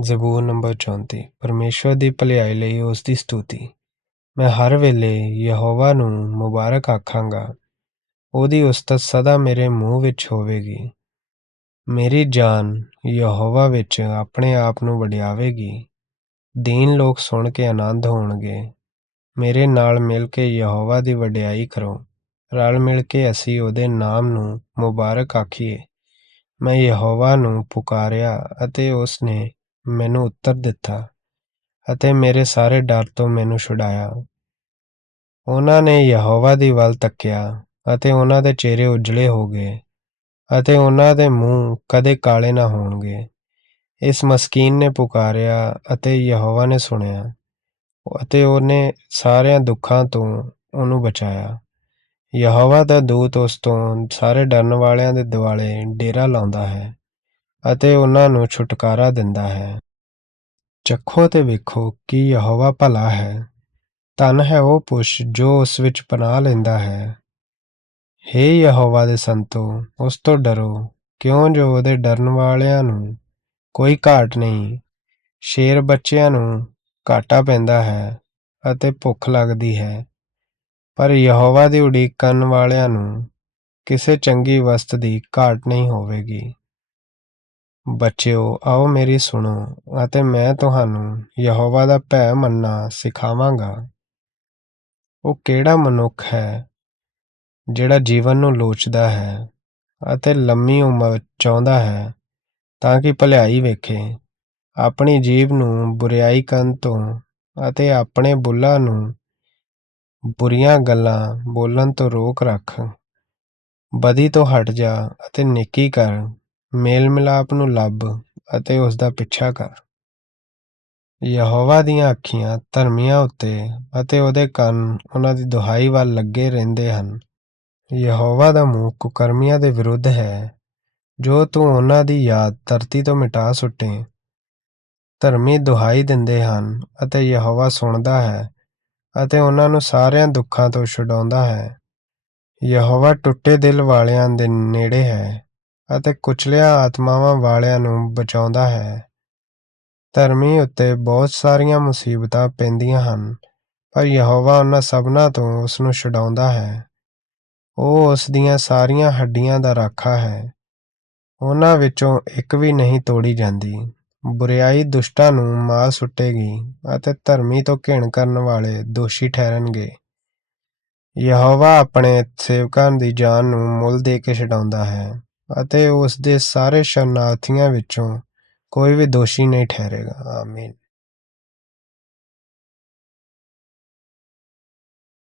ਜ਼ਬੂਰ number 34 ਪਰਮੇਸ਼ਵਰ ਦੀ ਭਲਾਈ ਲਈ ਉਸ ਦੀ ਸਤੁਤੀ। ਮੈਂ ਹਰ ਵੇਲੇ ਯਹੋਵਾ ਨੂੰ ਮੁਬਾਰਕ ਆਖਾਂਗਾ। ਉਹਦੀ ਉਸਤਤ ਸਦਾ ਮੇਰੇ ਮੂੰਹ ਵਿੱਚ ਹੋਵੇਗੀ। ਮੇਰੀ ਜਾਨ ਯਹੋਵਾ ਵਿੱਚ ਆਪਣੇ ਆਪ ਨੂੰ ਵਡਿਆਵੇਗੀ। ਦੀਨ ਲੋਕ ਸੁਣ ਕੇ ਆਨੰਦ ਹੋਣਗੇ। ਮੇਰੇ ਨਾਲ ਮਿਲ ਕੇ ਯਹੋਵਾ ਦੀ ਵਡਿਆਈ ਕਰੋ। ਰਲ ਮਿਲ ਕੇ ਅਸੀਂ ਉਹਦੇ ਨਾਮ ਨੂੰ ਮੁਬਾਰਕ ਆਖੀਏ। ਮੈਂ ਯਹੋਵਾ ਨੂੰ ਪੁਕਾਰਿਆ ਅਤੇ ਉਸ ਨੇ ਮੈਨੂੰ ਉੱਤਰ ਦਿੱਤਾ ਅਤੇ ਮੇਰੇ ਸਾਰੇ ਡਰ ਤੋਂ ਮੈਨੂੰ ਛੁਡਾਇਆ। ਉਹਨਾਂ ਨੇ ਯਹੋਵਾ ਦੀ ਵੱਲ ਤੱਕਿਆ ਅਤੇ ਉਹਨਾਂ ਦੇ ਚਿਹਰੇ ਉਜਲੇ ਹੋ ਗਏ ਅਤੇ ਉਹਨਾਂ ਦੇ ਮੂੰਹ ਕਦੇ ਕਾਲੇ ਨਾ ਹੋਣਗੇ। ਇਸ ਮਸਕੀਨ ਨੇ ਪੁਕਾਰਿਆ ਅਤੇ ਯਹੋਵਾ ਨੇ ਸੁਣਿਆ ਅਤੇ ਉਹਨੇ ਸਾਰਿਆਂ ਦੁੱਖਾਂ ਤੋਂ ਉਹਨੂੰ ਬਚਾਇਆ। ਯਹੋਵਾ ਦਾ ਦੂਤ ਉਸ ਤੋਂ ਸਾਰੇ ਡਰਨ ਵਾਲਿਆਂ ਦੇ ਦਿਵਾਲੇ ਡੇਰਾ ਲਾਉਂਦਾ ਹੈ। ਅਤੇ ਉਹਨਾਂ ਨੂੰ ਛੁਟਕਾਰਾ ਦਿੰਦਾ ਹੈ। ਚੱਖੋ ਤੇ ਵੇਖੋ ਕਿ ਯਹੋਵਾ ਭਲਾ ਹੈ। ਧਨ ਹੈ ਉਹ ਪੁਰਸ਼ ਜੋ ਉਸ ਵਿੱਚ ਪਨਾਹ ਲੈਂਦਾ ਹੈ। ਹੇ ਯਹੋਵਾ ਦੇ ਸੰਤੋ, ਉਸ ਤੋਂ ਡਰੋ, ਕਿਉਂ ਜੋ ਉਹਦੇ ਡਰਨ ਵਾਲਿਆਂ ਨੂੰ ਕੋਈ ਘਾਟ ਨਹੀਂ, ਸ਼ੇਰ ਬੱਚਿਆਂ ਨੂੰ ਘਾਟਾ ਪੈਂਦਾ ਹੈ ਅਤੇ ਭੁੱਖ ਲੱਗਦੀ ਹੈ। ਪਰ ਯਹੋਵਾ ਦੀ ਉਡੀਕ ਕਰਨ ਵਾਲਿਆਂ ਨੂੰ ਕਿਸੇ ਚੰਗੀ ਵਸਤ ਦੀ ਘਾਟ ਨਹੀਂ ਹੋਵੇਗੀ। ਬੱਚਿਓ, ਆਓ ਮੇਰੀ ਸੁਣੋ ਅਤੇ ਮੈਂ ਤੁਹਾਨੂੰ ਯਹੋਵਾ ਦਾ ਭੈ ਮੰਨਣਾ ਸਿਖਾਵਾਂਗਾ। ਉਹ ਕਿਹੜਾ ਮਨੁੱਖ ਹੈ ਜਿਹੜਾ ਜੀਵਨ ਨੂੰ ਲੋਚਦਾ ਹੈ ਅਤੇ ਲੰਮੀ ਉਮਰ ਚਾਹੁੰਦਾ ਹੈ ਤਾਂ ਕਿ ਭਲਾਈ ਵੇਖੇ, ਆਪਣੀ ਜੀਬ ਨੂੰ ਬੁਰੀਾਈ ਕਰਨ ਤੋਂ ਅਤੇ ਆਪਣੇ ਬੁੱਲਾਂ ਨੂੰ ਬੁਰੀਆਂ ਗੱਲਾਂ ਬੋਲਣ ਤੋਂ ਰੋਕ ਰੱਖ। ਬਦੀ ਤੋਂ ਹਟ ਜਾ ਅਤੇ ਨੇਕੀ ਕਰ। ਮੇਲ ਮਿਲਾਪ ਨੂੰ ਲੱਭ ਅਤੇ ਉਸ ਦਾ ਪਿੱਛਾ ਕਰ। ਯਹੋਵਾ ਦੀਆਂ ਅੱਖੀਆਂ ਧਰਮੀਆਂ ਉੱਤੇ ਅਤੇ ਉਹਦੇ ਕੰਨ ਉਹਨਾਂ ਦੀ ਦੁਹਾਈ ਵੱਲ ਲੱਗੇ ਰਹਿੰਦੇ ਹਨ। ਯਹੋਵਾ ਦਾ ਮੂੰਹ ਕੁਕਰਮੀਆਂ ਦੇ ਵਿਰੁੱਧ ਹੈ। ਜੋ ਤੂੰ ਉਹਨਾਂ ਦੀ ਯਾਦ ਧਰਤੀ ਤੋਂ ਮਿਟਾ ਸੁੱਟੇ, ਧਰਮੀ ਦੁਹਾਈ ਦਿੰਦੇ ਹਨ ਅਤੇ ਯਹੋਵਾ ਸੁਣਦਾ ਹੈ ਅਤੇ ਉਹਨਾਂ ਨੂੰ ਸਾਰਿਆਂ ਦੁੱਖਾਂ ਤੋਂ ਛੁਡਾਉਂਦਾ ਹੈ। ਯਹੋਵਾ ਟੁੱਟੇ ਦਿਲ ਵਾਲਿਆਂ ਦੇ ਨੇੜੇ ਹੈ। ਅਤੇ ਕੁਚਲਿਆ ਆਤਮਾਵਾਂ ਵਾਲਿਆਂ ਨੂੰ ਬਚਾਉਂਦਾ ਹੈ। ਧਰਮੀ ਉੱਤੇ ਬਹੁਤ ਸਾਰੀਆਂ ਮੁਸੀਬਤਾਂ ਪੈਂਦੀਆਂ ਹਨ, ਪਰ ਯਹੋਵਾ ਉਹਨਾਂ ਸਭਨਾਂ ਤੋਂ ਉਸ ਨੂੰ ਛੁਡਾਉਂਦਾ ਹੈ। ਉਹ ਉਸ ਦੀਆਂ ਸਾਰੀਆਂ ਹੱਡੀਆਂ ਦਾ ਰਾਖਾ ਹੈ। ਉਹਨਾਂ ਵਿੱਚੋਂ ਇੱਕ ਵੀ ਨਹੀਂ ਤੋੜੀ ਜਾਂਦੀ। ਬੁਰੀਾਈ ਦੁਸ਼ਟਾਂ ਨੂੰ ਮਾਰ ਸੁੱਟੇਗੀ ਅਤੇ ਧਰਮੀ ਤੋਂ ਘਿਣ ਕਰਨ ਵਾਲੇ ਦੋਸ਼ੀ ਠਹਿਰਨਗੇ। ਯਹੋਵਾ ਆਪਣੇ ਸੇਵਕਾਂ ਦੀ ਜਾਨ ਨੂੰ ਮੁੱਲ ਦੇ ਕੇ ਛਡਾਉਂਦਾ ਹੈ। ਅਤੇ ਉਸ ਦੇ ਸਾਰੇ ਸ਼ਰਨਾਰਥੀਆਂ ਵਿੱਚੋਂ ਕੋਈ ਵੀ ਦੋਸ਼ੀ ਨਹੀਂ ਠਹਿਰੇਗਾ। ਆਮੀਨ।